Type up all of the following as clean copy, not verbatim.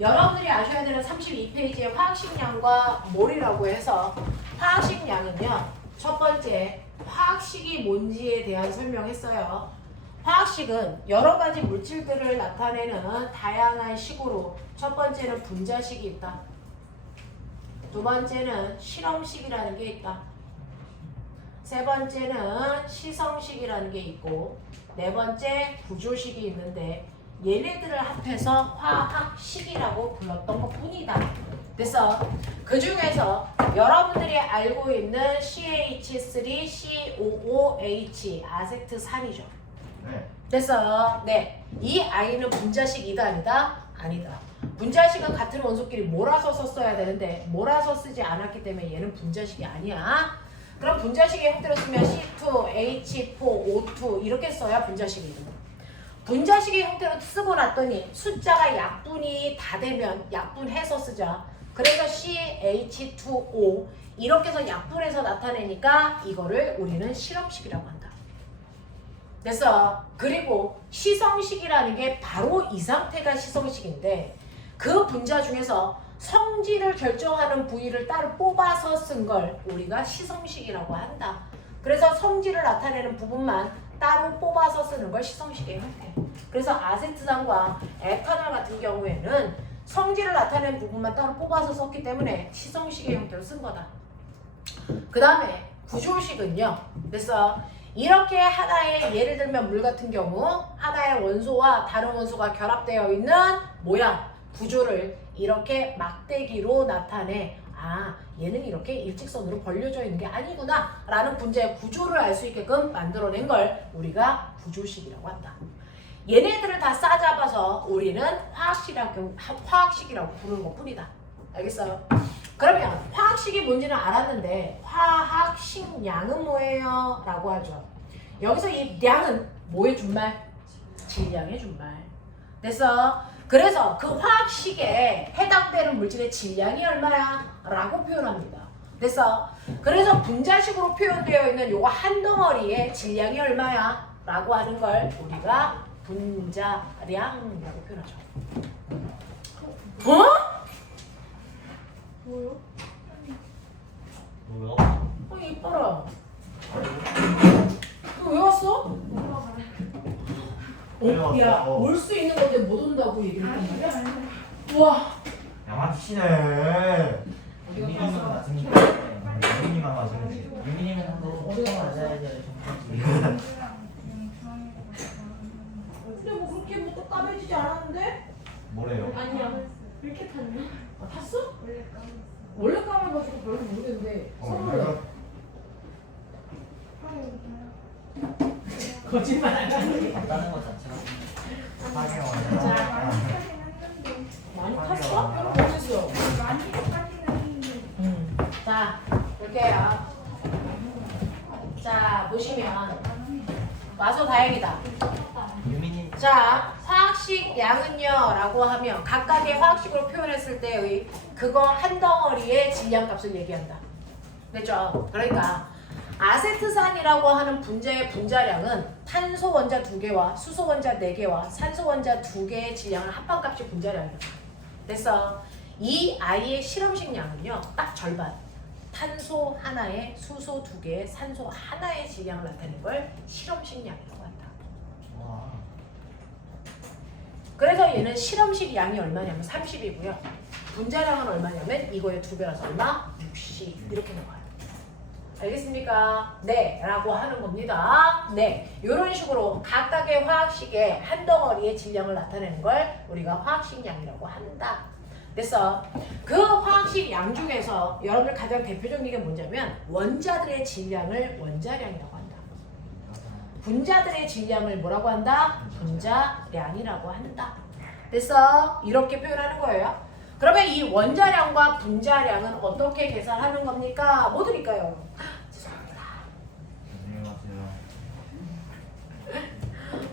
여러분들이 아셔야 되는 32페이지의 화학식량과 몰이라고 해서 화학식량은요. 첫 번째 화학식이 뭔지에 대한 설명했어요. 화학식은 여러 가지 물질들을 나타내는 다양한 식으로 첫 번째는 분자식이 있다. 두 번째는 실험식이라는 게 있다. 세 번째는 시성식이라는 게 있고 네 번째 구조식이 있는데 얘네들을 합해서 화학식이라고 불렀던 것 뿐이다. 그래서 그 중에서 여러분들이 알고 있는 CH3COOH 아세트산이죠. 그래서 네, 이 아이는 분자식이다 아니다? 아니다. 분자식은 같은 원소끼리 몰아서 썼어야 되는데 몰아서 쓰지 않았기 때문에 얘는 분자식이 아니야. 그럼 분자식의 형태로 쓰면 C2H4O2 이렇게 써야 분자식이거든. 분자식의 형태로 쓰고 났더니 숫자가 약분이 다 되면 약분해서 쓰자. 그래서 CH2O 이렇게 해서 약분해서 나타내니까 이거를 우리는 실험식이라고 한다. 그래서 그리고 시성식이라는 게 바로 이 상태가 시성식인데 그 분자 중에서 성질을 결정하는 부위를 따로 뽑아서 쓴 걸 우리가 시성식이라고 한다. 그래서 성질을 나타내는 부분만 따로 뽑아서 쓰는 걸 시성식의 형태. 그래서 아세트산과 에탄올 같은 경우에는 성질을 나타내는 부분만 따로 뽑아서 썼기 때문에 시성식의 형태로 쓴 거다. 그 다음에 구조식은요. 그래서 이렇게 하나의 예를 들면 물 같은 경우 하나의 원소와 다른 원소가 결합되어 있는 모양, 구조를 이렇게 막대기로 나타내 아 얘는 이렇게 일직선으로 벌려져 있는 게 아니구나 라는 분자의 구조를 알 수 있게끔 만들어낸 걸 우리가 구조식이라고 한다. 얘네들을 다 싸잡아서 우리는 화학식이라고 부르는 것 뿐이다. 알겠어요? 그러면 화학식이 뭔지는 알았는데 화학식량은 뭐예요? 라고 하죠. 여기서 이 량은 뭐의 준말? 질량의 준말. 그래서 그 화학식에 해당되는 물질의 질량이 얼마야? 라고 표현합니다. 그래서 분자식으로 표현되어 있는 요거 한 덩어리의 질량이 얼마야? 라고 하는 걸 우리가 분자량이라고 표현하죠. 어? 뭐요? 뭐요? 이뻐라. 너 왜 왔어? 야, 올 수 있는 건데 못 온다고 얘기했단 말이야? 우와. 양아치네. 유민이만 맞으면 유민이만 맞으면 유민이는 한번 어디가 맞아야지. 근데 뭐 그렇게 뭐 또 까매지지 않았는데? 뭐래요? 아니야. 이렇게 탔나? 탔어? 원래 까먹었어. 원래 까매가지고 별로 모르겠는데 선물해. 거짓말 안 하는 간다는 것 자체가 많이 많이 탔어? 별로 모르겠어. 많이 타긴 했는데. 자, 볼게요. 자, 보시면 와서 다행이다. 유민이 자, 화학식 양은요 라고 하면 각각의 화학식으로 표현했을 때의 그거 한 덩어리의 질량값을 얘기한다. 됐죠? 그러니까 아세트산이라고 하는 분자의 분자량은 탄소 원자 2개와 수소 원자 4개와 산소 원자 2개의 질량을 합한값이 분자량이다. 그래서 이 아이의 실험식 양은요 딱 절반. 탄소 하나에 수소 2개에 산소 하나의 질량을 나타내는 걸 실험식 양이라고 한다. 와. 그래서 얘는 실험식 양이 얼마냐면 30이고요. 분자량은 얼마냐면 이거의 2배라서 얼마? 60 이렇게 나와요. 알겠습니까? 네 라고 하는 겁니다. 네, 이런 식으로 각각의 화학식의 한 덩어리의 질량을 나타내는 걸 우리가 화학식 양이라고 한다. 그래서 그 화학식 양 중에서 여러분들 가장 대표적인 게 뭐냐면 원자들의 질량을 원자량이라고 한다. 분자들의 질량을 뭐라고 한다? 분자량이라고 한다. 그래서 이렇게 표현하는 거예요. 그러면 이 원자량과 분자량은 어떻게 계산하는 겁니까? 뭐 드릴까요? 죄송합니다. 안녕하세요.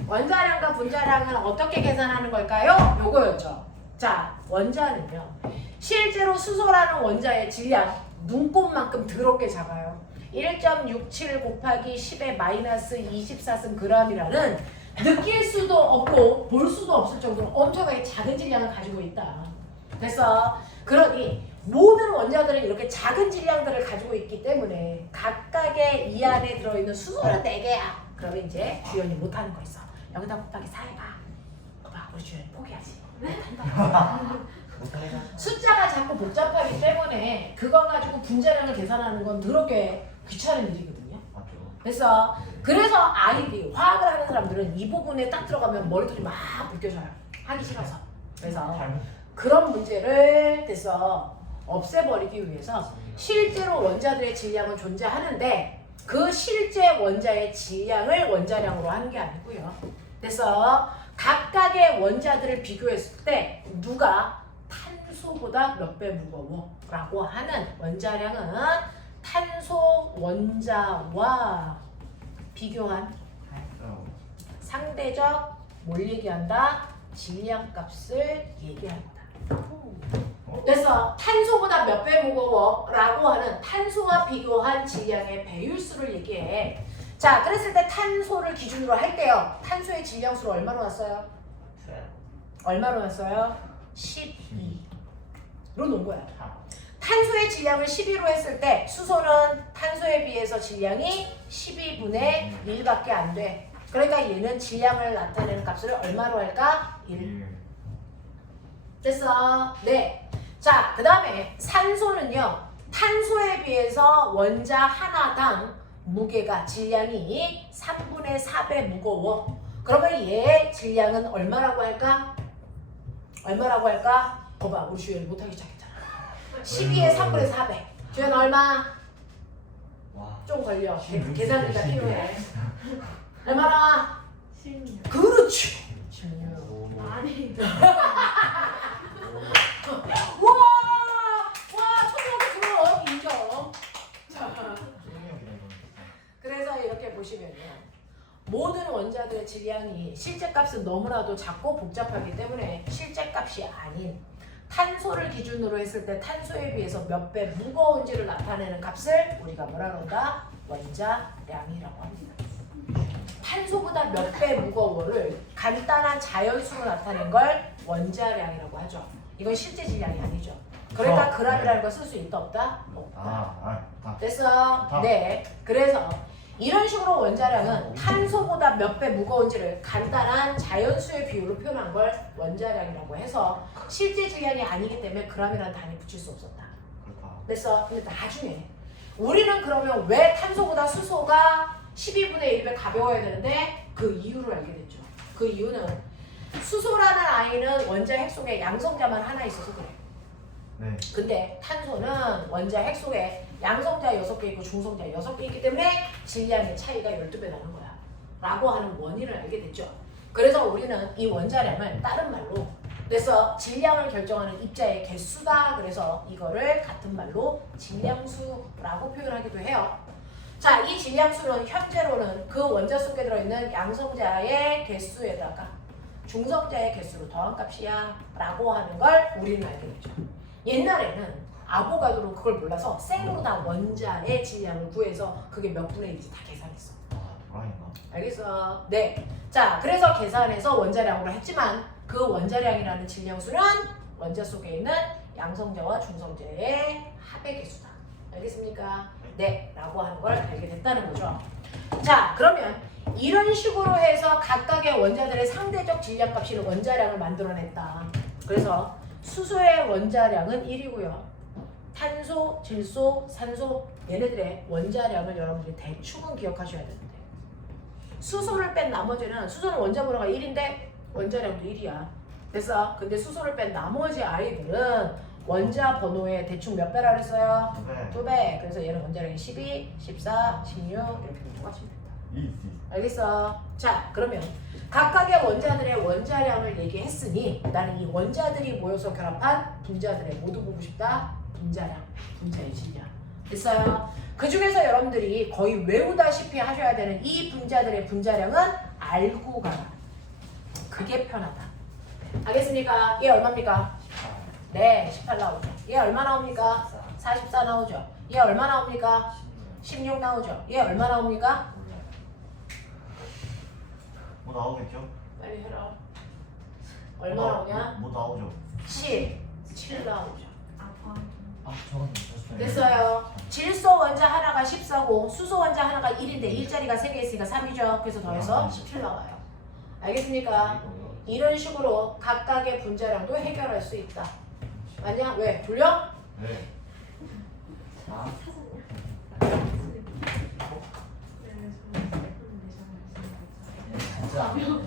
원자량과 분자량은 어떻게 계산하는 걸까요? 요거였죠. 자, 원자는요. 실제로 수소라는 원자의 질량 눈곱만큼 더럽게 작아요. 1.67 곱하기 10의 마이너스 24승 g이라는 느낄 수도 없고 볼 수도 없을 정도로 엄청나게 작은 질량을 가지고 있다. 됐어. 그러니 모든 원자들은 이렇게 작은 질량들을 가지고 있기 때문에 각각의 이 안에 들어있는 수소는 4개야. 그러면 이제 주연이 못하는 거 있어. 여기다 곱하기 4해봐. 봐, 우리 주연이 포기하지. 못한다. 숫자가 자꾸 복잡하기 때문에 그거 가지고 분자량을 계산하는 건 더럽게 귀찮은 일이거든요. 맞죠? 됐어. 그래서 아이들이 화학을 하는 사람들은 이 부분에 딱 들어가면 머리털이 막 벗겨져요. 하기 싫어서. 그래서 그런 문제를 됐어 없애버리기 위해서 실제로 원자들의 질량은 존재하는데 그 실제 원자의 질량을 원자량으로 하는 게 아니고요. 그래서 각각의 원자들을 비교했을 때 누가 탄소보다 몇 배 무거워 라고 하는 원자량은 탄소 원자와 비교한 상대적 뭘 얘기한다? 질량값을 얘기한다. 그래서 탄소보다 몇 배 무거워 라고 하는 탄소와 비교한 질량의 배율수를 얘기해. 자, 그랬을 때 탄소를 기준으로 할 때요. 탄소의 질량수를 얼마로 놨어요? 얼마로 놨어요? 12로 놓은 거야. 탄소의 질량을 12로 했을 때 수소는 탄소에 비해서 질량이 12분의 1밖에 안 돼. 그러니까 얘는 질량을 나타내는 값을 얼마로 할까? 1. 됐어? 네. 자, 그 다음에 산소는요. 탄소에 비해서 원자 하나당 무게가 질량이 3분의 4배 무거워. 그러면 얘 질량은 얼마라고 할까? 얼마라고 할까? 거봐, 우리 주연이 못하기 시작했잖아. 12의 3분의 4배. 주연 얼마? 와. 좀 걸려. 계산기가 필요해. 얼마나? 16. 그렇지. 아니. 와, 초등학교 들어 인정. 자, 그래서 이렇게 보시면요. 모든 원자들의 질량이 실제 값은 너무나도 작고 복잡하기 때문에 실제 값이 아닌 탄소를 기준으로 했을 때 탄소에 비해서 몇 배 무거운지를 나타내는 값을 우리가 뭐라 그런다? 원자량이라고 합니다. 탄소보다 몇 배 무거워를 간단한 자연수로 나타낸 걸 원자량이라고 하죠. 이건 실제 질량이 아니죠. 그러니까 그람이라는 걸 쓸 수 있다 없다? 없다. 됐어? 네. 그래서 이런 식으로 원자량은 탄소보다 몇 배 무거운지를 간단한 자연수의 비율로 표현한 걸 원자량이라고 해서 실제 질량이 아니기 때문에 그람이라는 단위 붙일 수 없었다. 됐어? 근데 나중에 우리는 그러면 왜 탄소보다 수소가 12분의 1배 가벼워야 되는데 그 이유를 알게 됐죠. 그 이유는 수소라는 아이는 원자 핵 속에 양성자만 하나 있어서 그래. 네. 근데 탄소는 원자 핵 속에 양성자 6개 있고 중성자 6개 있기 때문에 질량의 차이가 12배 나는 거야. 라고 하는 원인을 알게 됐죠. 그래서 우리는 이 원자량을 다른 말로 그래서 질량을 결정하는 입자의 개수다. 그래서 이거를 같은 말로 질량수라고 표현하기도 해요. 자, 이 질량수는 현재로는 그 원자 속에 들어있는 양성자의 개수에다가 중성자의 개수로 더한 값이야 라고 하는 걸 우리는 알게 되죠. 옛날에는 아보가드로는 그걸 몰라서 생으로 다 원자의 질량을 구해서 그게 몇 분의 1인지 다 계산했어. 알겠어? 네. 자, 그래서 계산해서 원자량으로 했지만 그 원자량이라는 질량수는 원자 속에 있는 양성자와 중성자의 합의 개수다. 알겠습니까? 네. 라고 하는 걸 알게 됐다는 거죠. 자, 그러면 이런 식으로 해서 각각의 원자들의 상대적 질량값이 원자량을 만들어냈다. 그래서 수소의 원자량은 1이고요. 탄소, 질소, 산소 얘네들의 원자량을 여러분들이 대충은 기억하셔야 되는데 수소를 뺀 나머지는 수소는 원자 번호가 1인데 원자량도 1이야. 됐어? 근데 수소를 뺀 나머지 아이들은 원자 번호에 대충 몇 배라 그랬어요? 2배. 그래서 얘는 원자량이 12, 14, 16 이렇게 똑같이 된다. 알겠어? 자, 그러면 각각의 원자들의 원자량을 얘기했으니 나는 이 원자들이 모여서 결합한 분자들의 모두 보고 싶다. 분자량, 분자의 질량. 됐어요? 그 중에서 여러분들이 거의 외우다시피 하셔야 되는 이 분자들의 분자량은 알고 가라. 그게 편하다. 알겠습니까? 얘 얼마입니까? 네, 18 나오죠. 얘 얼마 나옵니까? 44 나오죠. 얘 얼마 나옵니까? 16 나오죠. 얘 얼마 나옵니까? 뭐 나오겠죠? 빨리 해라. 얼마 나오냐? 뭐 나오죠? 10. 7 나오죠. 아 저건 있었어요. 됐어요. 질소 원자 하나가 14고 수소 원자 하나가 1인데 일자리가 3개 있으니까 3이죠. 그래서 더해서 17 나와요. 알겠습니까? 이런 식으로 각각의 분자량도 해결할 수 있다. 맞냐? 왜? 돌려? 네. 아 진짜 안 되네.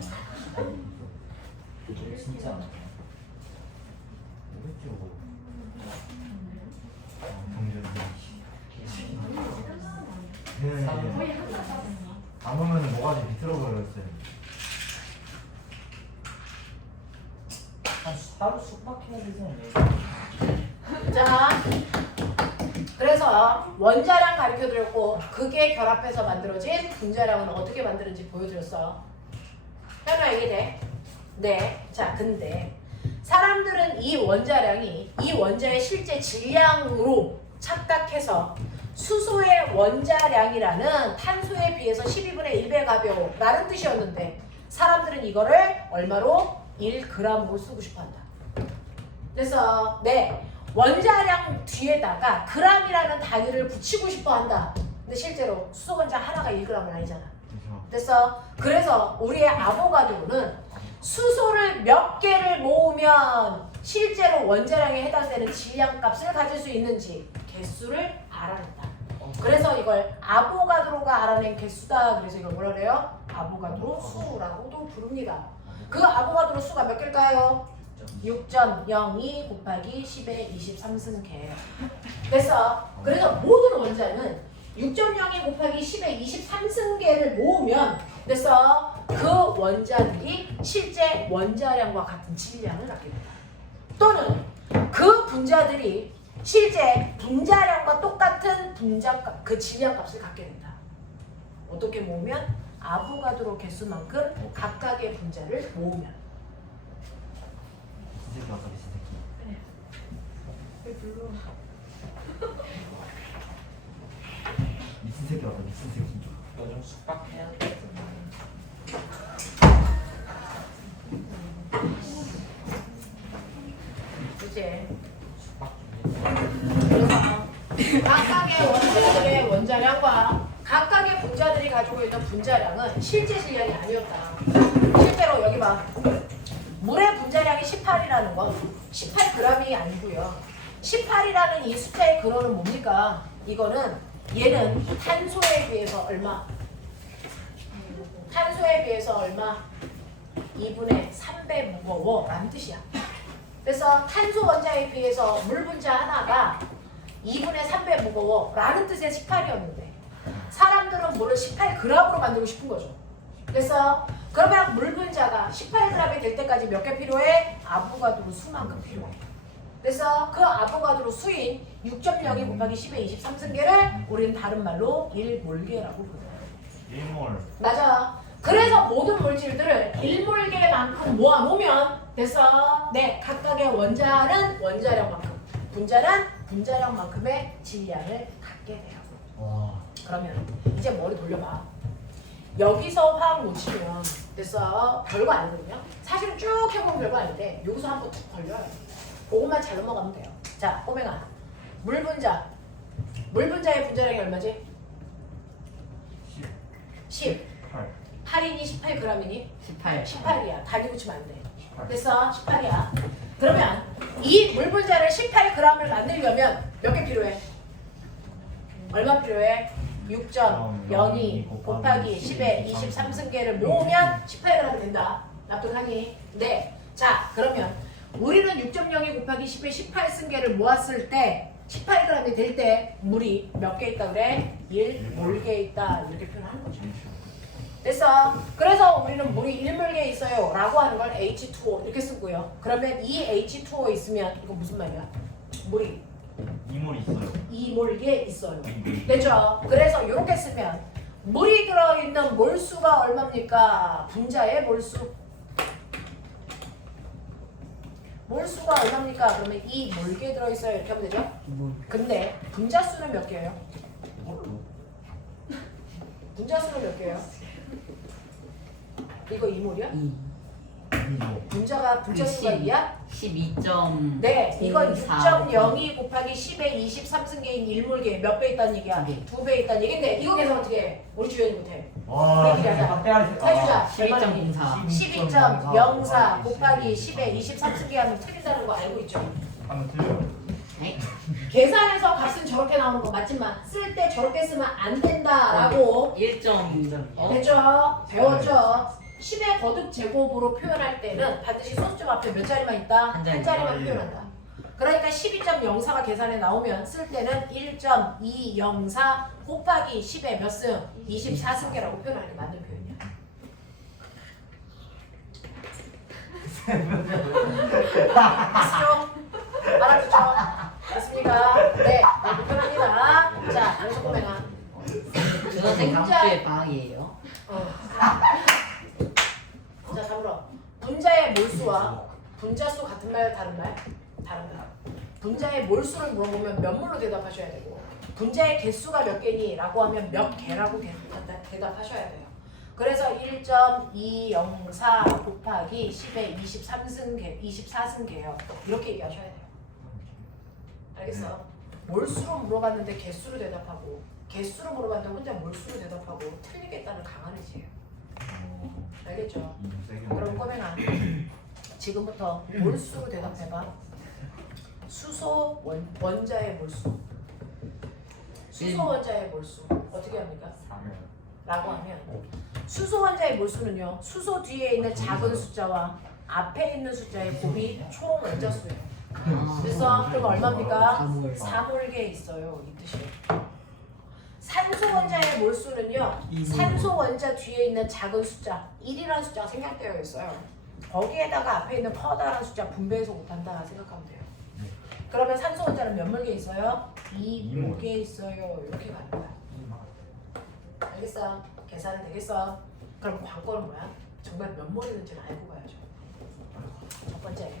이게 진짜 안 돼. 모르죠. 거의 한 달. 담으면 뭐가지 비틀어 버렸어요. 하루 숙박해야 되잖아요. 자, 그래서 원자량 가르쳐드렸고 그게 결합해서 만들어진 분자량은 어떻게 만드는지 보여드렸어. 현아 이해돼? 네. 자, 근데 사람들은 이 원자량이 이 원자의 실제 질량으로 착각해서 수소의 원자량이라는 탄소에 비해서 12분의 1배 가벼워 라는 뜻이었는데 사람들은 이거를 얼마로? 1g으로 쓰고 싶어한다. 그래서 네, 원자량 뒤에다가 g이라는 단위를 붙이고 싶어한다. 근데 실제로 수소 원자 하나가 1g은 아니잖아. 됐어? 그래서 우리의 아보가드로는 수소를 몇 개를 모으면 실제로 원자량에 해당되는 질량값을 가질 수 있는지 개수를 알아낸다. 그래서 이걸 아보가드로가 알아낸 개수다. 그래서 이걸 뭐라 그래요? 아보가드로 수라고도 부릅니다. 그 아보가드로 수가 몇 개일까요? 6.02 곱하기 10의 23승계예요. 그래서 모든 원자는 6.02 곱하기 10의 23승계를 모으면 그 원자들이 실제 원자량과 같은 질량을 갖게 된다. 또는 그 분자들이 실제 분자량과 똑같은 분자값, 그 질량값을 갖게 된다. 어떻게 모으면? 아보가드로 개수만큼 각각의 분자를 모으면. 미친 새끼 왔다 미친 새끼. 왜 불러? 미친 새끼 왔다 미친 새끼. 요즘 숙박해야 돼. 그치? 숙박 그래서 각각의 원자들의 원자량과 각각의 분자들이 가지고 있는 분자량은 실제 질량이 아니었다. 실제로 여기 봐. 물의 분자량이 18이라는 건 18g이 아니고요. 18이라는 이 숫자의 근원은 뭡니까? 이거는 얘는 탄소에 비해서 얼마? 탄소에 비해서 얼마? 2분의 3배 무거워 라는 뜻이야. 그래서 탄소 원자에 비해서 물 분자 하나가 2분의 3배 무거워 라는 뜻의 18이었는데 사람들은 물을 18g으로 만들고 싶은 거죠. 그래서 그러면 물 분자가 18g이 될 때까지 몇 개 필요해? 아보가드로 수만큼 필요해. 그래서 그 아보가드로 수인 6.02 곱하기 10의 23승계를 우리는 다른 말로 1몰계라고 부르요. 1몰. 맞아. 그래서 모든 물질들을 1몰계만큼 모아놓으면 됐어. 네, 각각의 원자는 원자량만큼, 분자는 분자량만큼의 질량을 갖게 돼요. 와. 그러면 이제 머리 돌려봐. 여기서 화학 놓치면 됐어. 별거 아니거든요. 사실은 쭉 해보면 별거 아닌데 여기서 한번 툭 걸려요. 그것만 잘 넘어가면 돼요. 자, 꼬맹아. 물 분자. 물 분자의 분자량이 얼마지? 10. 8. 8이니 18g이니? 18. 18이야. 단위 붙이면 안 돼. 18. 됐어? 18이야. 그러면 이 물 분자를 18g을 만들려면 몇 개 필요해? 얼마 필요해? 6.02 곱하기 10의 23승계를 모으면 18g 된다. 납득하니? 네. 자, 그러면 우리는 6.02 곱하기 10의 18승계를 모았을 때 18g이 될 때 물이 몇 개 있다 그래? 1몰계 있다. 이렇게 표현하는 거죠. 됐어. 그래서 우리는 물이 1몰계 있어요 라고 하는 걸 H2O 이렇게 쓰고요. 그러면 이 H2O 있으면 이거 무슨 말이야? 물이 2몰 있어요. 2몰계 있어요. 됐죠? 그래서 이렇게 쓰면 물이 들어있는 몰수가 얼마입니까? 분자의 몰수. 몰수가 얼마입니까? 그러면 2몰계 들어있어요. 이렇게 하면 되죠? 근데 분자 수는 몇 개예요? 분자 수는 몇 개예요? 이거 2몰이야? 분자가 분자수가 2야? 12점. 네, 이건 04. 6.02 곱하기 10의 23승계인 일몰계 몇 배 있다는 얘기야? 두 배. 2배 있다는 얘기인데 이거 계산 어떻게 해? 우리 주연이 못해. 와, 얘기를 하자. 확대하지. 해주자. 12.04. 12.04 곱하기 10의 23승계 하면 틀린다는 거 알고 있죠? 하면 틀려요. 네? 계산해서 값은 저렇게 나오는 거 맞지만 쓸 때 저렇게 쓰면 안 된다라고 1.2. 됐죠? 배웠죠? 10의 거듭 제곱으로 표현할 때는 반드시 소수점 앞에 몇 자리만 있다? 한 자리. 한 자리만 표현한다. 그러니까 12.04가 계산에 나오면 쓸 때는 1.204 곱하기 10의 몇 승? 24승계라고 표현하는 게 맞는 표현이야. 됐어요? 알아듣죠? 됐습니까? 네, 이렇게 표현합니다. 자, 그래서 보면은 그런데 감수의 방이에요. 자, 다물어. 분자의 몰수와 분자수 같은 말, 다른 말? 다른 말. 분자의 몰수를 물어보면 몇 몰로 대답하셔야 되고 분자의 개수가 몇 개니? 라고 하면 몇 개라고 대답하셔야 돼요. 그래서 1.204 곱하기 10의 24승계요. 이렇게 얘기하셔야 돼요. 알겠어? 몰수로 물어봤는데 개수로 대답하고 개수로 물어봤는데 혼자 몰수로 대답하고 틀리겠다는 강한 의지예요. 알겠죠? 그럼 꼬매나 지금부터 몰수로 대답해봐. 수소 원자의 몰수. 수소 원자의 몰수 어떻게 합니까? 라고 하면 수소 원자의 몰수는요. 수소 뒤에 있는 작은 숫자와 앞에 있는 숫자의 곱이 총 원자수예요. 그래서 그럼 얼마입니까? 4몰계 있어요. 이 뜻이에요. 산소 원자의 몰수는요. 산소 원자 뒤에 있는 작은 숫자 1이라는 숫자가 생략되어 있어요. 거기에다가 앞에 있는 커다란 숫자 분배해서 못한다 생각하면 돼요. 그러면 산소 원자는 몇 몰계 있어요? 2몰계 있어요. 이렇게 가는 거야. 알겠어? 계산은 되겠어? 그럼 관건은 뭐야? 정말 몇 몰 있는지는 알고 가야죠. 첫 번째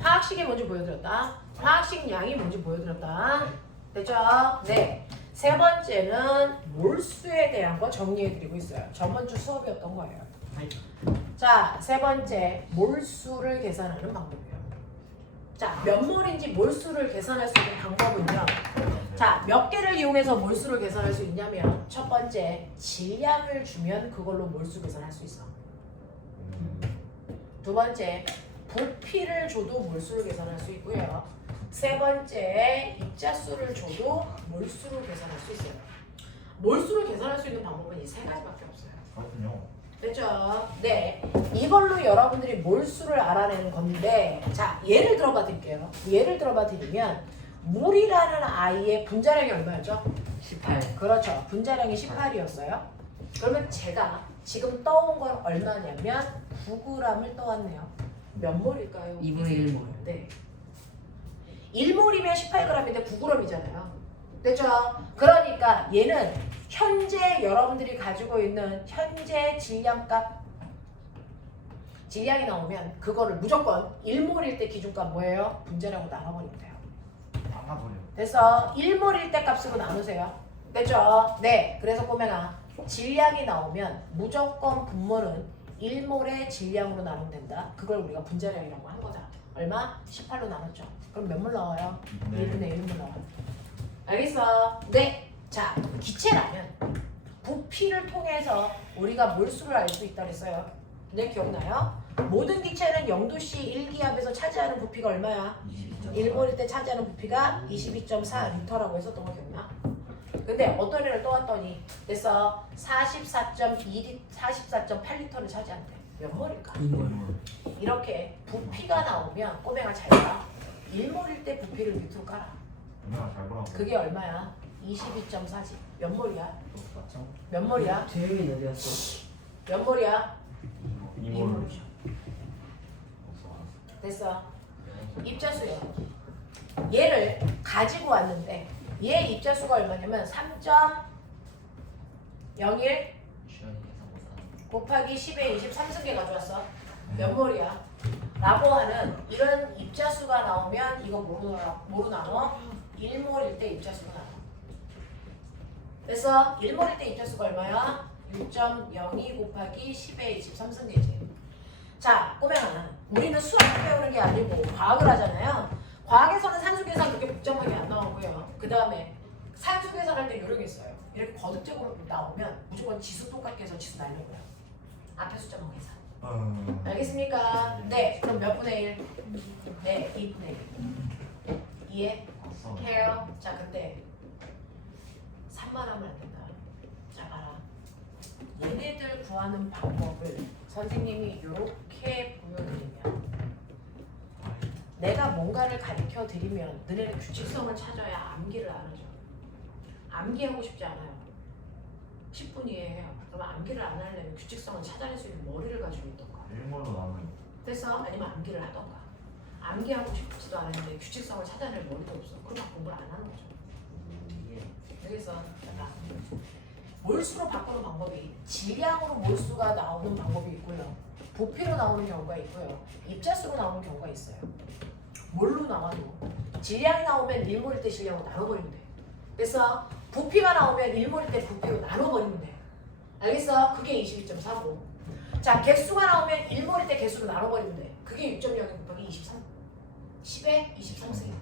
화학식이 뭔지 보여드렸다. 화학식 양이 뭔지 보여드렸다. 됐죠? 네. 세 번째는 몰수에 대한 거 정리해드리고 있어요. 저번 주 수업이었던 거예요. 자, 세 번째 몰수를 계산하는 방법이에요. 자, 몇 몰인지 몰수를 계산할 수 있는 방법은요. 자, 몇 개를 이용해서 몰수를 계산할 수 있냐면 첫 번째, 질량을 주면 그걸로 몰수 계산할 수 있어. 두 번째, 부피를 줘도 몰수를 계산할 수 있고요. 세 번째, 입자수를 줘도 몰수를 계산할 수 있어요. 몰수를 계산할 수 있는 방법은 이 세 가지밖에 없어요. 그렇군요. 됐죠? 네. 이걸로 여러분들이 몰수를 알아내는 건데, 자, 예를 들어봐 드릴게요. 예를 들어봐 드리면, 물이라는 아이의 분자량이 얼마였죠? 18. 그렇죠. 분자량이 18이었어요. 그러면 제가 지금 떠온 건 얼마냐면 9g을 떠왔네요. 몇 몰일까요? 2분의 1몰. 네. 1몰이면 18g인데 9g이잖아요. 됐죠? 그러니까 얘는 현재 여러분들이 가지고 있는 현재 질량값 질량이 나오면 그거를 무조건 1몰일 때 기준값 뭐예요? 분자량으로 나눠버리면 돼요. 나가버려. 됐어. 1몰일 때 값으로 나누세요. 됐죠? 네. 그래서 꼬매나 질량이 나오면 무조건 분모는 1몰의 질량으로 나누면 된다. 그걸 우리가 분자량이라고 한 거다. 얼마? 18로 나눴죠. 그럼 몇 몰 나와요? 1분의 1몰 나와요. 알겠어? 네. 자, 기체라면 부피를 통해서 우리가 몰수를 알 수 있다 그랬어요. 네, 기억나요? 모든 기체는 0도씨 1기압에서 차지하는 부피가 얼마야? 1몰일 때 차지하는 부피가 22.4L라고 했었던 거 기억나? 근데 어떤 애를 떠왔더니 됐어. 44.8L를 차지한대. 몇 몰일까? 2몰. 이렇게 부피가 나오면 꼬맹아 잘 봐. 1몰일 때 부피를 밑으로 깔아. 누나가 잘 보라고. 그게 얼마야? 22.4지. 몇 몰이야? 맞죠? 몇 몰이야? 재윤이 어디였어? 몇 몰이야? 이몰. 됐어. 입자수예요. 얘를 가지고 왔는데 얘 입자수가 얼마냐면 3.01 주연이 계산 못하는. 곱하기 10의 23승계 가져왔어. 몇 몰이야? 라고 하는 이런 입자수가 나오면 이거 뭐로 나눠? 1몰일 때 입자수가 나눠. 그래서 1몰일 때 입자수가 얼마야? 6.02 곱하기 10의 23승계지. 자, 꼬맹아. 우리는 수학을 배우는 게 아니고 과학을 하잖아요. 과학에서는 산수 계산 그렇게 복잡하게 안 나오고요. 그 다음에 산수 계산할 때 요령이 있어요. 이렇게 거듭적으로 나오면 무조건 지수 똑같게 해서 지수 날려고요. 앞에 숫자만 계산. 알겠습니까? 네, 그럼 몇 분의 1? 네, 2분의 1. 이해? 해요? 자, 근데 3만 하면 안 된다. 자, 봐라. 얘네들 구하는 방법을 선생님이 이렇게 보여드리면 내가 뭔가를 가르쳐 드리면 너네는 규칙성을 찾아야 암기를 안 하죠. 암기하고 싶지 않아요. 10분이에요. 그러면 암기를 안 하려면 규칙성을 찾아낼 수 있는 머리를 가지고 있던가. 일몰로 나누기. 됐어? 아니면 암기를 하던가. 암기하고 싶지도 않은데 규칙성을 찾아낼 머리도 없어. 그럼 공부를 안 하는 거죠. 여기서 자, 몰수로 바꾸는 방법이 질량으로 몰수가 나오는 방법이 있고요. 부피로 나오는 경우가 있고요. 입자수로 나오는 경우가 있어요. 뭘로 나와도 질량이 나오면 1몰일 때 질량으로 나눠버리면 돼. 그래서 부피가 나오면 1몰일 때 부피로 나눠버리면 돼. 알겠어? 그게 22.4고. 자, 개수가 나오면 1몰일 때 개수로 나눠버리면 돼. 그게 6.02 곱하기 23. 10에 23승.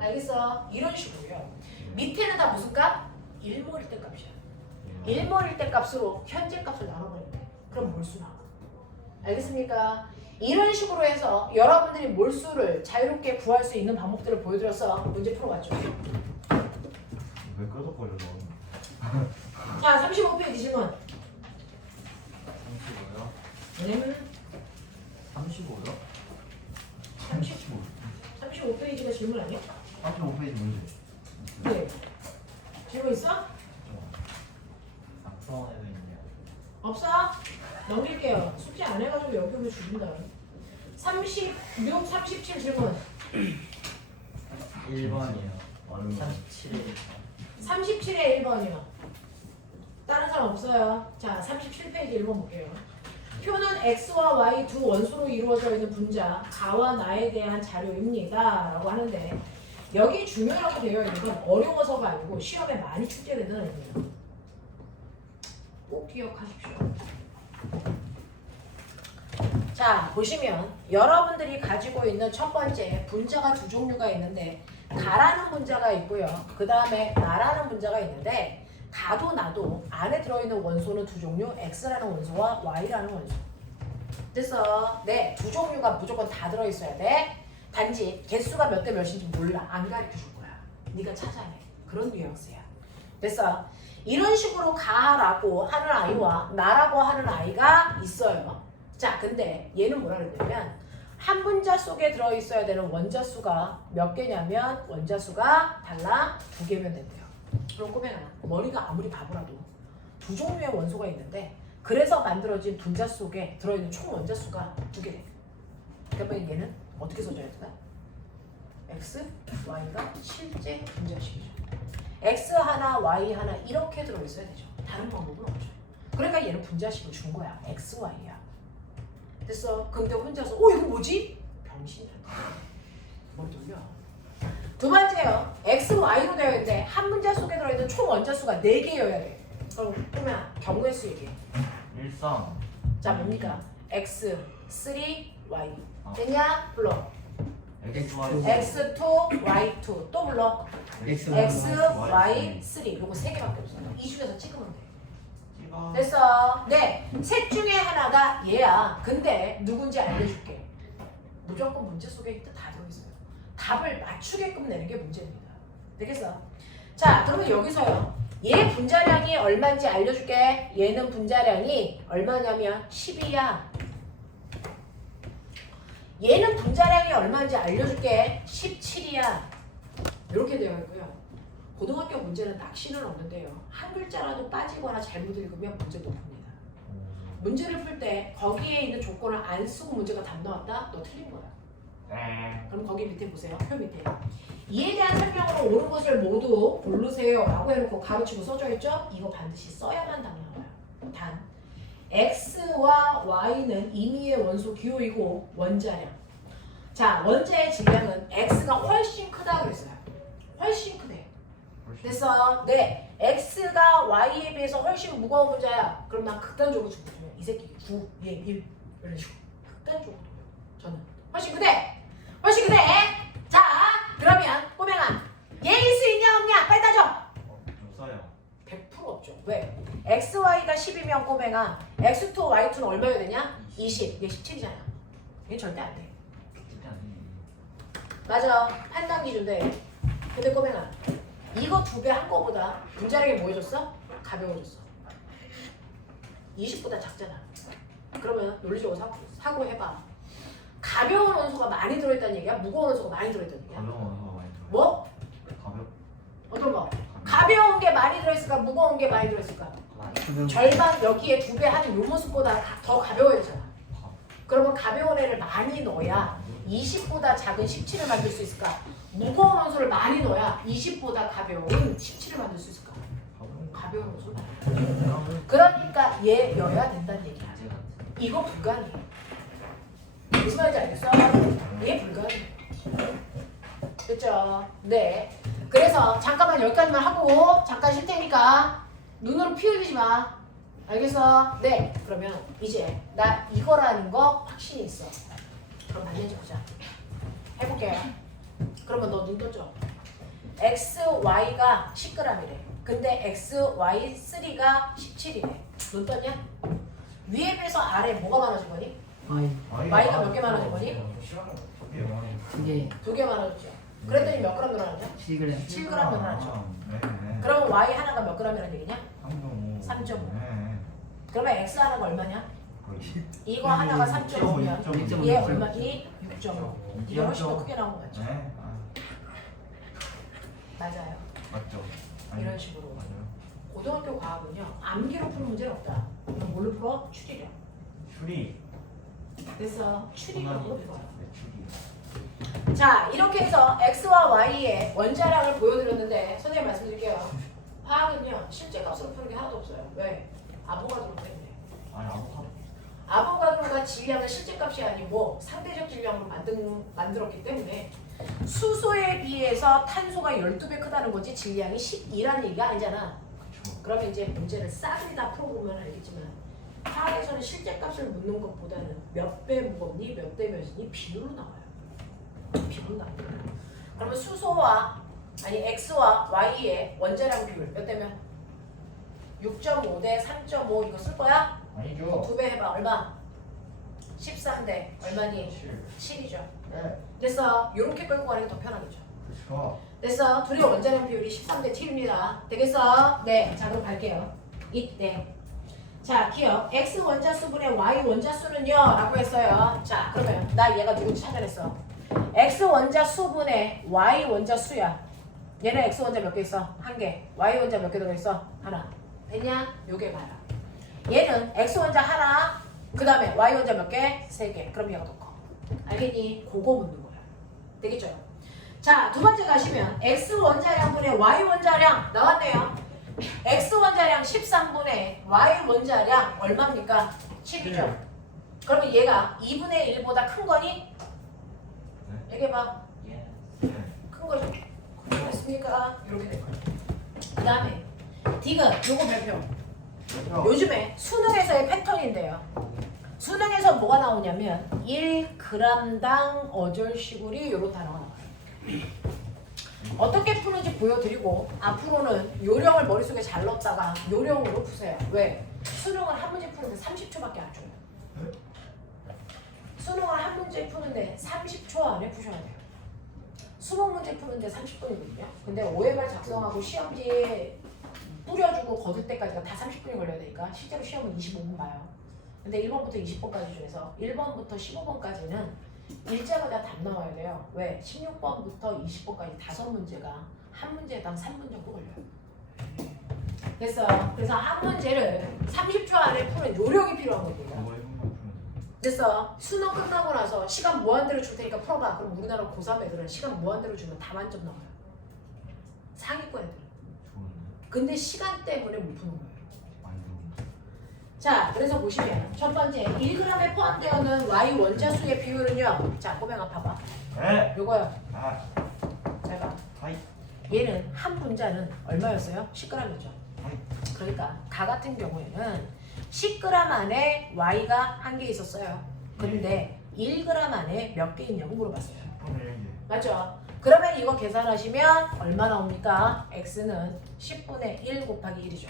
알겠어? 이런 식으로요. 밑에는 다 무슨 값? 1몰일 때 값이야. 1몰일 때 값으로 현재 값을 나눠버리면 돼. 그럼 몰수 나와. 알겠습니까? 이런 식으로 해서 여러분들이 몰수를 자유롭게 구할 수 있는 방법들을 보여드려서 문제 풀어봤죠. 왜 끄덕거려 너? 자, 35페이지 질문. 35요? 35요? 35페이지가 질문 아니야? 35페이지 문제. 네. 질문 있어? 작성해도 있네요. 없어? 넘길게요. 숙제 안 해가지고 여기 오면 죽인다. 36, 37 질문. 1번이요. 얼마? 37에 37에 1번이요. 다른 사람 없어요. 자, 37페이지 1번 볼게요. 표는 x와 y 두 원소로 이루어져 있는 분자 가와 나에 대한 자료입니다. 라고 하는데 여기 중요하다고 되어 있는 건 어려워서가 아니고 시험에 많이 출제되는 의미예요. 꼭 기억하십시오. 자, 보시면 여러분들이 가지고 있는 첫 번째 분자가 두 종류가 있는데 가라는 분자가 있고요. 그 다음에 나라는 분자가 있는데 가도 나도 안에 들어있는 원소는 두 종류, X라는 원소와 Y라는 원소. 그래서 네, 두 종류가 무조건 다 들어있어야 돼. 단지 개수가 몇 대 몇인지 몰라. 안 가르쳐줄 거야. 네가 찾아내. 그런 뉘앙스야. 그래서 이런 식으로 가라고 하는 아이와 나라고 하는 아이가 있어요. 자, 근데 얘는 뭐라 그랬냐면 한 분자 속에 들어있어야 되는 원자수가 몇 개냐면 원자수가 달라 2개면 된대요. 그럼 꼬맹아, 머리가 아무리 바보라도 두 종류의 원소가 있는데 그래서 만들어진 분자 속에 들어있는 총 원자수가 2개. 그러면 얘는 어떻게 써줘야 되나? X, Y가 실제 분자식이죠. X 하나, Y 하나 이렇게 들어있어야 되죠. 다른 방법은 없죠. 그러니까 얘는 분자식을 준 거야. X, Y야. 됐어. 근데 혼자서 이거 뭐지? 병신이란다. 머리 돌려. 두 번째요. X, Y로 되어 있는데 한 문자 속에 들어있는 총 원자수가 4개여야 돼. 그럼 그러면 경우의 수 얘기해. 13. 자, 뭡니까? X, 3, Y. 됐냐? 불러. X2, X2, Y2. 또 불러. X, X, Y, 3. 요거 3개밖에 없어. 이 중에서 찍으면 돼. 찍어. 됐어. 네. 셋 중에 하나가 얘야. 근데 누군지 알려줄게. 무조건 문제 속에 다 들어있어요. 답을 맞추게끔 내는 게 문제입니다. 되겠어? 자, 그러면 여기서요. 얘 분자량이 얼마인지 알려줄게. 얘는 분자량이 얼마냐면 10이야. 얘는 분자량이 얼마인지 알려줄게. 17이야. 이렇게 되어 있고요. 고등학교 문제는 낚시는 없는데요. 한 글자라도 빠지거나 잘못 읽으면 문제 못 풉니다. 문제를 풀 때 거기에 있는 조건을 안 쓰고 문제가 답 나왔다? 너 틀린 거야. 그럼 거기 밑에 보세요. 표 밑에. 이에 대한 설명으로 옳은 것을 모두 고르세요 라고 해놓고 가로치고 써져 있죠? 이거 반드시 써야만 답 나와요. 단 X와 Y는 임의의 원소 기호이고 원자량. 자, 원자의 질량은 X가 훨씬 크다고 그랬어요. 훨씬 크대. 됐어? 네. X가 Y에 비해서 훨씬 무거운 분자야. 그럼 난 극단적으로 주거든요. 이 새끼 9, 얘 1. 이런 식으로. 극단적으로 저는 훨씬 그대 훨씬 그대. 자 그러면 꼬맹아 얘일 수 있냐 없냐 빨리 따져. 없어요. 100% 없죠. 왜? xy가 10이면 꼬맹아 x2 y2는 얼마여야 되냐? 20. 얘 17이잖아. 얘 절대 안 돼. 맞아. 판단 기준대. 근데 꼬맹아 이거 두 배 한 거보다 분자량이 뭐 해줬어? 가벼워졌어. 20보다 작잖아. 그러면 논리적으로 사고 해봐. 가벼운 원소가 많이 들어있다는 얘기야? 무거운 원소가 많이 들어있다는 얘기야? 가벼운 거 많이 들어요. 뭐? 어떤 거? 가벼운 게 많이 들어있을까? 무거운 게 많이 들어있을까? 절반 여기에 두 배 하는 요 모습보다 더 가벼워야 되잖아. 그러면 가벼운 애를 많이 넣어야 20보다 작은 17을 만들 수 있을까? 무거운 원소를 많이 넣어야 20보다 가벼운 17을 만들 수 있을까? 가벼운 원소를 많이. 그러니까 얘 여야 된다는 얘기야. 가제 같은. 이거 불가능해. 무슨 말인지 알겠어? 얘 불가능해. 그렇죠? 네. 그래서 잠깐만 여기까지만 하고 잠깐 쉴 테니까 눈으로 피 흘리지 마. 알겠어? 네. 그러면 이제 나 이거라는 거 확신이 있어. 그럼 맞는지 보자. 해볼게요. 그러면 너 눈 떠줘. x, y가 10g이래. 근데 x, y, 3가 17이래. 눈 떴냐? 위에 비해서 아래 뭐가 많아진 거니? y가 몇 개 많아진 거니? 이게 두 개 많아졌죠. 그랬더니 몇 그램 늘어나죠? 7g. 7g 늘어나죠. 네. 그럼 y 하나가 몇 g이라는 얘기냐? 3.5. 3.5. 네. 그러면 x 하나가 얼마냐? 거의 10. 이거 하나가 3.5면 6.5. 얘 얼마니? 6.5. 이게 훨씬 더 크게 나온 거 맞죠? 네. 맞아요. 맞죠. 이런 식으로. 맞아요. 고등학교 과학은요. 암기로 푸는 문제는 없다. 이건 뭘로 풀어? 추리력. 추리. 그래서 추리력으로 풀어요. 네, 추리. 자 이렇게 해서 x와 y의 원자량을 보여드렸는데 선생님 말씀드릴게요. 화학은요 실제 값으로 푸는 게 하나도 없어요. 왜? 아보가드로 때문에. 아니 아보카도. 아보가드로가 질량은 실제 값이 아니고 상대적 질량으로 만들었기 때문에 수소에 비해서 탄소가 12배 크다는 거지 질량이 12라는 얘기가 아니잖아. 그쵸. 그러면 이제 문제를 싸그리 다 풀어보면 알겠지만 화학에서는 실제 값을 묻는 것보다는 몇 배 무겁니 몇 대 몇이니 비율로 나와요. 비율로 나와요. 그러면 수소와 아니 x와 y의 원자량 비율 몇 대면? 6.5 대 3.5 이거 쓸 거야? 아니죠. 두 배 해봐. 얼마? 13대 얼마니? 7. 7이죠. 네. 됐어. 이렇게 끌고 가는 게 더 편하겠죠. 그쵸. 됐어. 둘이 원자량 비율이 13대 7입니다. 되겠어? 네. 자 그럼 갈게요. 이때. 자 기억. x 원자수분의 y 원자수는요 라고 했어요. 자 그러면 나 얘가 누군지 찾아냈어. x 원자수분의 y 원자수야. 얘는 x 원자 몇 개 있어? 한 개. y 원자 몇 개 들어있어? 하나. 됐냐? 요게 봐라. 얘는 x 원자 하나, 그 다음에 y 원자 몇 개? 세 개. 그럼 얘가 더 커. 알겠니? 그거 묻는 거야. 되겠죠? 자, 두 번째 가시면 x 원자량분의 y 원자량 나왔네요. x 원자량 13분의 y 원자량 얼마입니까? 7이죠. 그러면 얘가 2분의 1보다 큰 거니? 얘기해봐. 예. 네. 큰 거죠. 맞습니까? 이렇게 될 거예요. 그 다음에 디귿 요거 별표. 요즘에 수능에서의 패턴인데요. 수능에서 뭐가 나오냐면 1g당 어절시굴이 요런 단어가 나와요. 어떻게 푸는지 보여드리고 앞으로는 요령을 머릿속에 잘 넣었다가 요령으로 푸세요. 왜? 수능을 한 문제 푸는데 30초밖에 안 줘요. 수능을 한 문제 푸는데 30초 안에 푸셔야 돼요. 수능 문제 푸는데 30분이거든요. 근데 OMR 작성하고 시험지 뿌려주고 거둘 때까지가 다 30분이 걸려야 되니까 실제로 시험은 25분 봐요. 근데 1번부터 20번까지 중에서 1번부터 15번까지는 일자마자 답 나와야 돼요. 왜? 16번부터 20번까지 5문제가 한 문제당 3분 정도 걸려요. 됐어. 그래서 한 문제를 30초 안에 푸는 요령이 필요한 겁니다. 그거 1분만 풀면 됐어. 수능 끝나고 나서 시간 무한대로 줄 테니까 풀어봐. 그럼 우리나라 고3 애들은 시간 무한대로 주면 다 만점 나와요. 상위권 애들은. 좋은데. 근데 시간 때문에 못 푸는 거예요. 많이 좋은데. 자, 그래서 보시면 첫 번째 1g에 포함되어 있는 y 원자수의 비율은요. 자, 꼬맹아 봐봐. 네. 요거요. 아. 잘 봐. 하이. 얘는 한 분자는 얼마였어요? 10g이죠. 하이. 그러니까 가 같은 경우에는 10g 안에 y가 한 개 있었어요. 근데 1g 안에 몇 개 있냐고 물어봤어요. 10분의 1개. 맞죠? 그러면 이거 계산하시면 얼마 나옵니까? x는 10분의 1 곱하기 1이죠.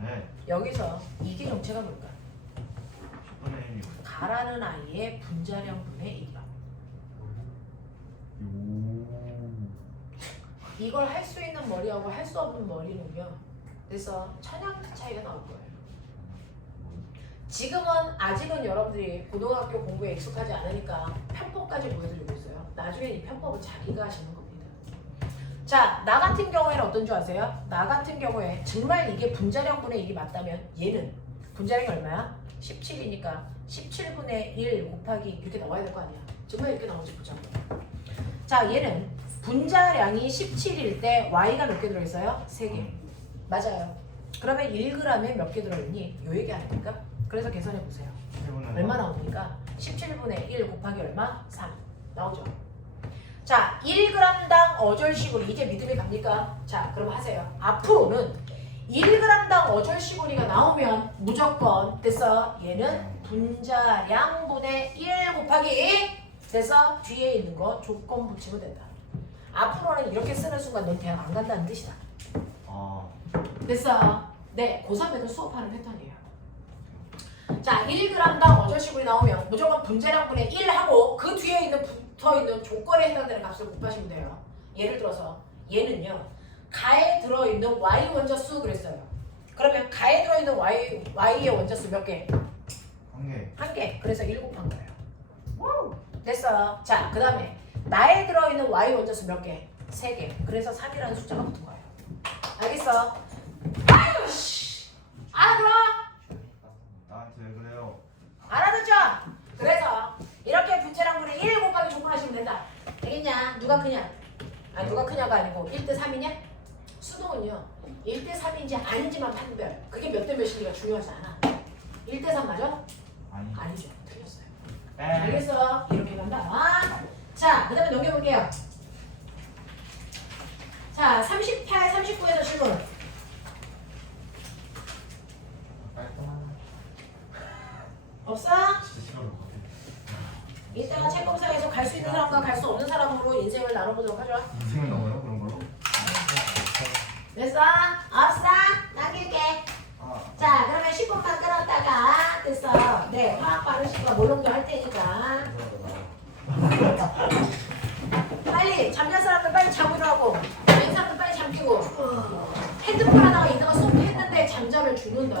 네. 여기서 이게 정체가 뭘까? 10분의 1이요. 가라는 아이의 분자량분의 1이야. 이걸 할 수 있는 머리하고 할 수 없는 머리는요. 그래서 천양 차이가 나올 거예요. 지금은 아직은 여러분들이 고등학교 공부에 익숙하지 않으니까 편법까지 보여드리고 있어요. 나중에 이 편법은 자기가 하시는 겁니다. 자, 나 같은 경우에는 어떤 줄 아세요? 나 같은 경우에 정말 이게 분자량분의 1이 맞다면 얘는 분자량이 얼마야? 17이니까 17분의 1 곱하기 이렇게 나와야 될 거 아니야. 정말 이렇게 나오지 보자고. 자, 얘는 분자량이 17일 때 y가 몇 개 들어있어요? 3개. 맞아요. 그러면 1g에 몇 개 들어있니? 요 얘기 아닙니까? 그래서 계산해 보세요. 얼마 나옵니까? 17분의 1 곱하기 얼마? 3 나오죠. 자, 1g당 어절시구리 이제 믿음이 갑니까? 자, 그럼 하세요. 앞으로는 1g당 어절시구리가 나오면 무조건 됐어. 얘는 분자량분의 1 곱하기 2 돼서 뒤에 있는 거 조건 붙이면 된다. 앞으로는 이렇게 쓰는 순간 넌 대학 안 간다는 뜻이다. 아. 됐어. 네, 고3에도 수업하는 패턴이에요. 자, 1g당 어절시구리 나오면 무조건 분자량분의 1하고 그 뒤에 있는 붙어있는 조건에 해당되는 값을 곱하시면 돼요. 예를 들어서 얘는요. 가에 들어있는 y 원자수 그랬어요. 그러면 가에 들어있는 y의 원자수 몇 개? 1개. 1개. 그래서 1 곱한 거예요. 됐어. 자, 그 다음에 나에 들어있는 y 원자수 몇 개? 3개. 그래서 3이라는 숫자가 붙은 거예요. 알겠어? 아유 씨. 알아들어? 나한테 왜 그래요? 알아듣죠? 그래서 이렇게 분자량분의 1 곱하기 조건하시면 된다. 되겠냐? 누가 크냐? 아, 누가 크냐가 아니고 1대 3이냐? 수동은요. 1대 3인지 아닌지만 판별. 그게 몇 대 몇인지가 중요하지 않아. 1대 3 맞아? 아니. 아니죠. 틀렸어요. 네. 알겠어? 이렇게 간다. 자, 그 다음에 넘겨볼게요. 자, 38, 39에서 질문. 깔끔한. 없어? 진짜 싫어요. 이따가 책검사에서 갈 수 있는 사람과 갈 수 없는 사람으로 인생을 나눠보도록 하죠. 인생을 넘어요? 그런 걸로? 됐어? 없어? 남길게. 아. 자, 그러면 10분만 끊었다가 됐어. 네, 화학 바르시고 몰롱도 할 테니까. 빨리 잠잘 사람들 빨리 자고 일어나고 잤는 사람들 빨리 잠기고 핸드폰 하다가 이따가 수업 했는데 잠잠을 죽는다.